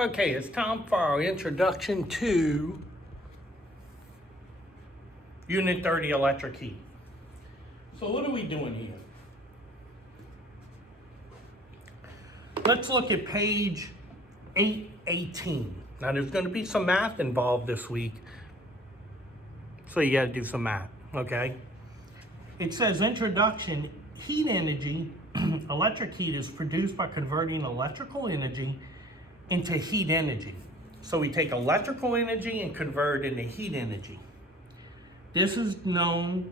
Okay, it's time for our introduction to Unit 30 electric heat. So what are we doing here? Let's look at page 818. Now there's going to be some math involved this week, so you got to do some math, okay? It says introduction, heat energy, electric heat is produced by converting electrical energy into heat energy. So we take electrical energy and convert it into heat energy. This is done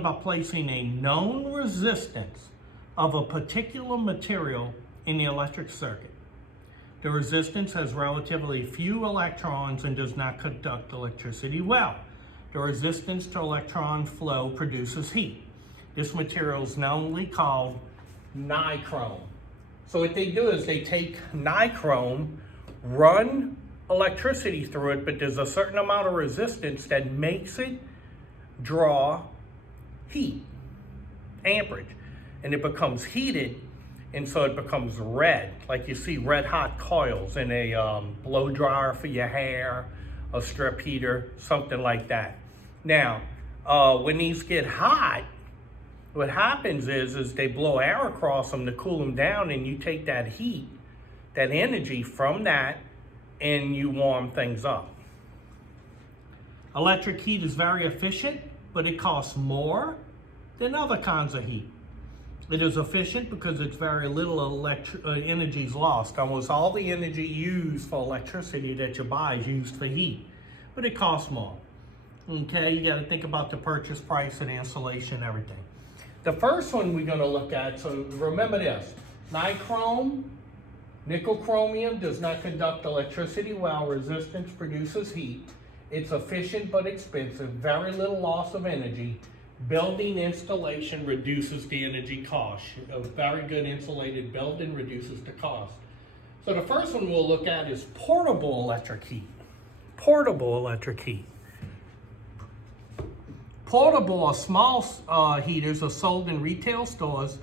by placing a known resistance of a particular material in the electric circuit. The resistance has relatively few electrons and does not conduct electricity well. The resistance to electron flow produces heat. This material is normally called nichrome. So what they do is they take nichrome, run electricity through it, but there's a certain amount of resistance that makes it draw heat, amperage, and it becomes heated, and so it becomes red, like you see red hot coils in a blow dryer for your hair, a strip heater, something like that. Now, when these get hot, what happens is they blow air across them to cool them down, and you take that heat, that energy from that, and you warm things up. Electric heat is very efficient, but it costs more than other kinds of heat. It is efficient because it's very little energy is lost. Almost all the energy used for electricity that you buy is used for heat, but it costs more. Okay, you got to think about the purchase price and installation, everything. The first one we're going to look at, so remember this, nichrome, nickel chromium does not conduct electricity while resistance produces heat. It's efficient but expensive, very little loss of energy. Building installation reduces the energy cost. A very good insulated building reduces the cost. So the first one we'll look at is portable electric heat. Portable electric heat. Portable or small heaters are sold in retail stores.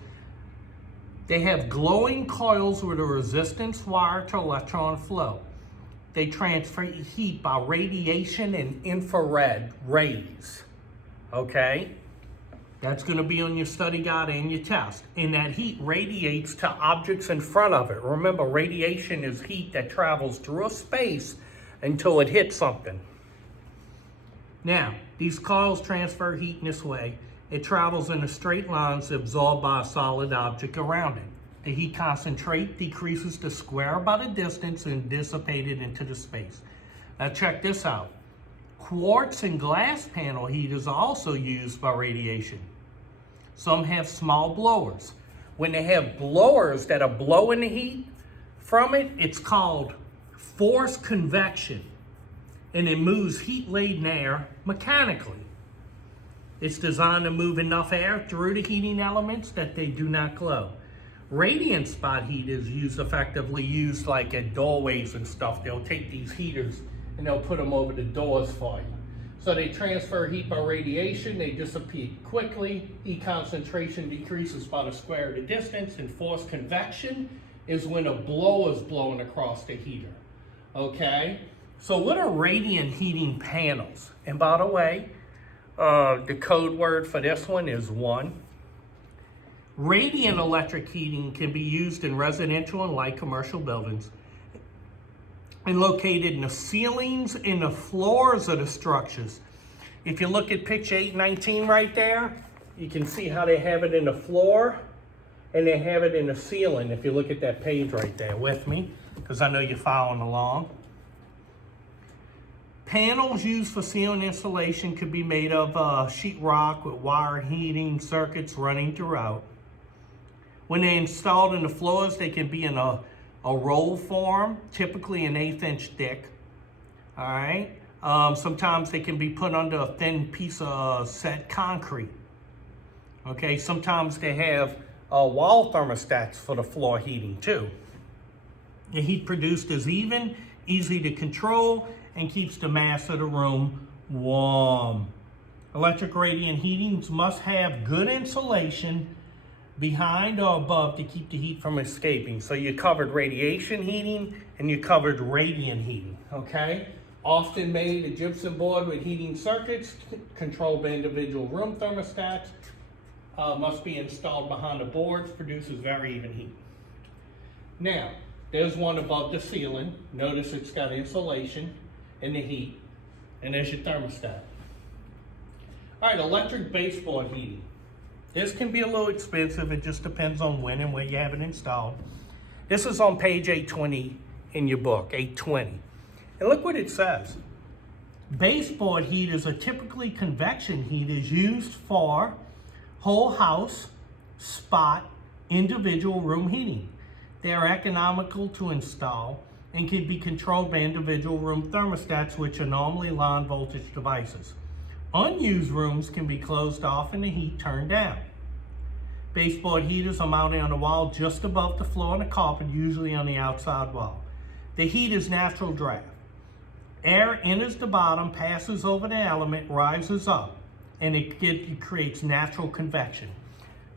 They have glowing coils with a resistance wire to electron flow. They transfer heat by radiation and infrared rays. Okay? That's going to be on your study guide and your test. And that heat radiates to objects in front of it. Remember, radiation is heat that travels through a space until it hits something. Now, these coils transfer heat in this way. It travels in a straight line absorbed by a solid object around it. The heat concentrate decreases the square by the distance and dissipated into the space. Now check this out. Quartz and glass panel heaters are also used by radiation. Some have small blowers. When they have blowers that are blowing the heat from it, it's called forced convection. And it moves heat-laden air mechanically. It's designed to move enough air through the heating elements that they do not glow. Radiant spot heat is effectively used like at doorways and stuff. They'll take these heaters and they'll put them over the doors for you. So they transfer heat by radiation, they dissipate quickly, heat concentration decreases by the square of the distance, and forced convection is when a blower is blowing across the heater. Okay? So what are radiant heating panels? And by the way, the code word for this one is 1. Radiant electric heating can be used in residential and light commercial buildings and located in the ceilings and the floors of the structures. If you look at picture 819 right there, you can see how they have it in the floor and they have it in the ceiling. If you look at that page right there with me, because I know you're following along. Panels used for ceiling insulation could be made of sheetrock with wire heating circuits running throughout. When they're installed in the floors, they can be in a roll form, typically an 1/8 inch thick. All right. Sometimes they can be put under a thin piece of set concrete. Okay. Sometimes they have wall thermostats for the floor heating too. The heat produced is even, easy to control, and keeps the mass of the room warm. Electric radiant heatings must have good insulation behind or above to keep the heat from escaping. So you covered radiation heating and you covered radiant heating, okay? Often made a gypsum board with heating circuits controlled by individual room thermostats. Must be installed behind the boards, produces very even heat. Now, there's one above the ceiling. Notice it's got insulation and the heat, and there's your thermostat. All right, electric baseboard heating. This can be a little expensive. It just depends on when and where you have it installed. This is on page 820 in your book, 820. And look what it says. Baseboard heaters are typically convection heaters used for whole house, spot, individual room heating. They are economical to install and can be controlled by individual room thermostats, which are normally line voltage devices. Unused rooms can be closed off and the heat turned down. Baseboard heaters are mounted on the wall just above the floor and the carpet, usually on the outside wall. The heat is natural draft. Air enters the bottom, passes over the element, rises up, and it creates natural convection.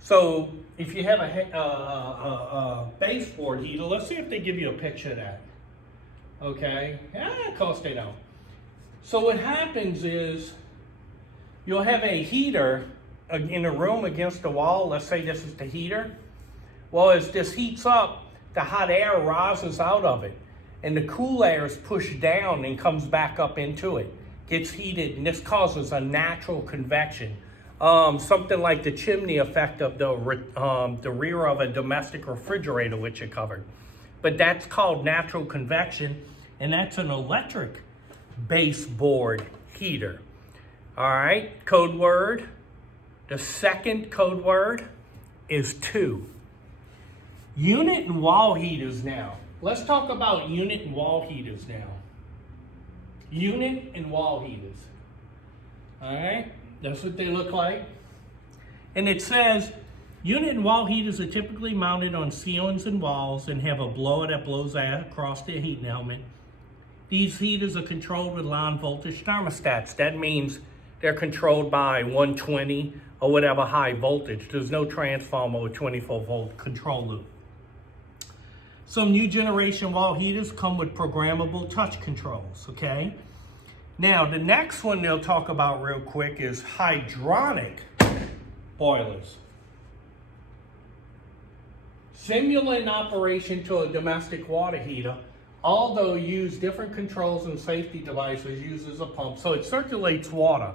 So if you have a baseboard heater, let's see if they give you a picture of that. Okay, of course they don't. So what happens is you'll have a heater in a room against the wall. Let's say this is the heater. Well, as this heats up, the hot air rises out of it, and the cool air is pushed down and comes back up into it, gets heated, and this causes a natural convection. Something like the chimney effect of the rear of a domestic refrigerator, which you covered. But that's called natural convection, and that's an electric baseboard heater. All right, code word. The second code word is 2. Unit and wall heaters now. Let's talk about unit and wall heaters now. Unit and wall heaters. All right, that's what they look like. And it says, unit and wall heaters are typically mounted on ceilings and walls and have a blower that blows air across their heating element. These heaters are controlled with line voltage thermostats. That means they're controlled by 120 or whatever high voltage. There's no transformer or 24 volt control loop. Some new generation wall heaters come with programmable touch controls, okay? Now, the next one they'll talk about real quick is hydronic boilers. Similar in operation to a domestic water heater, although use different controls and safety devices, uses a pump, so it circulates water.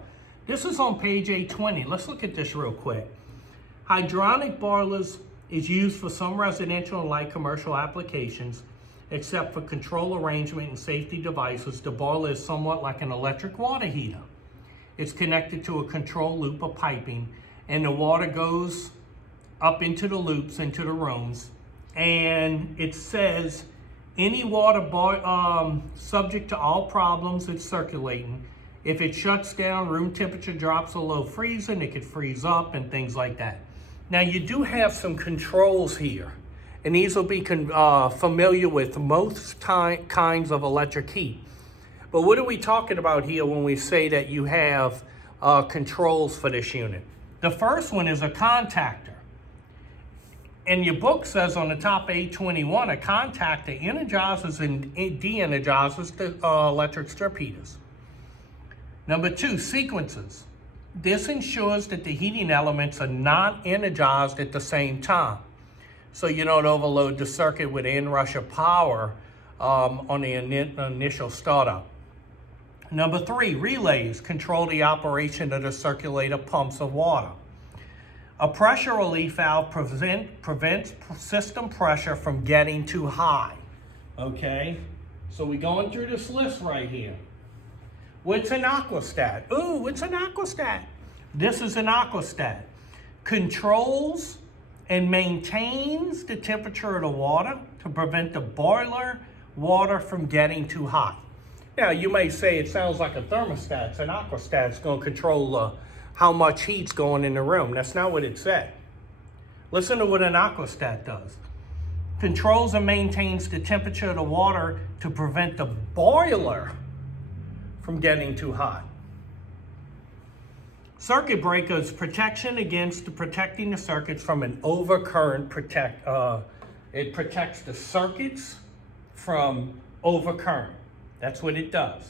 This is on page 820. Let's look at this real quick. Hydronic boilers is used for some residential and light commercial applications, except for control arrangement and safety devices. The boiler is somewhat like an electric water heater. It's connected to a control loop of piping, and the water goes up into the loops, into the rooms, and it says any water subject to all problems, it's circulating. If it shuts down, room temperature drops below freezing, it could freeze up and things like that. Now you do have some controls here, and these will be familiar with most kinds of electric heat. But what are we talking about here when we say that you have controls for this unit? The first one is a contactor. And your book says on the top 821, a contactor energizes and de-energizes the electric strip heaters. Number 2, sequences. This ensures that the heating elements are not energized at the same time, so you don't overload the circuit with inrush of power on the initial startup. Number 3, relays control the operation of the circulator pumps of water. A pressure relief valve prevents system pressure from getting too high. Okay, so we're going through this list right here. What's an aquastat? Ooh, what's an aquastat? This is an aquastat. Controls and maintains the temperature of the water to prevent the boiler water from getting too hot. Now, you may say it sounds like a thermostat. It's an aquastat. It's going to control how much heat's going in the room. That's not what it said. Listen to what an aquastat does. Controls and maintains the temperature of the water to prevent the boiler from getting too hot. Circuit breaker is protection against protecting the circuits from an overcurrent. It protects the circuits from overcurrent. That's what it does.